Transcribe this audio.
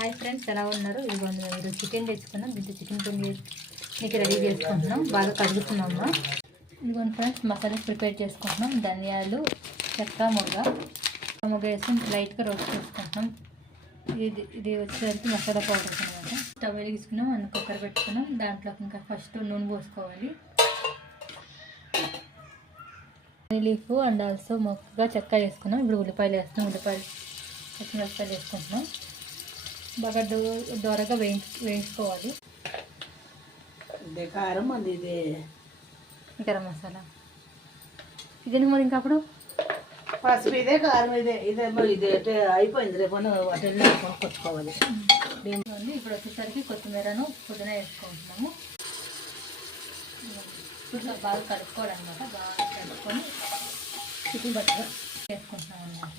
Hi friends, ఎలా ఉన్నారు? ఇదిగోండి మీరు చికెన్ తెచ్చుకున్నాం. దీంట్లో చికెన్ పొంగి మీకు రెడీ చేసుకుంటున్నాం. బాగా కలుగుతున్నాము. ఇదిగోండి ఫ్రెండ్స్, మసాలా ప్రిపేర్ చేసుకుంటున్నాం. ధనియాలు, చెక్క, మొగ్గ వేసి లైట్గా రోస్ట్ చేసుకుంటున్నాం. ఇది వచ్చేసరికి మసాలా పౌడర్స్ అనమాట. స్టవ్ వెలిగించుకున్నాం, అన్న కుక్కర్ పెట్టుకున్నాం. దాంట్లోకి ఇంకా ఫస్ట్ నూనె పోసుకోవాలి. లీఫ్ అండ్ ఆల్సో మొక్కగా చెక్క వేసుకున్నాం. ఇప్పుడు ఉల్లిపాయలు వేస్తున్నాం. పచ్చిమిరపకాయలు వేసుకుంటున్నాం. బాగా దోరగా వేయించుకోవాలి. ఇదే కారం, అది ఇదే గరం మసాలా ఇదే మరి. ఇంకా అప్పుడు పసుపు ఇదే, కారం ఇదే. ఇదే అయిపోయింది. రేపు వాటిని కొట్టుకోవాలి. ఇప్పుడు వచ్చేసరికి కొత్తిమీరను పుదీనా వేసుకుంటున్నాము. బాగా కలుపుకోవాలన్నమాట. బాగా కలుపుకొని చికెన్ బట్టగా వేసుకుంటున్నాం అన్నమాట.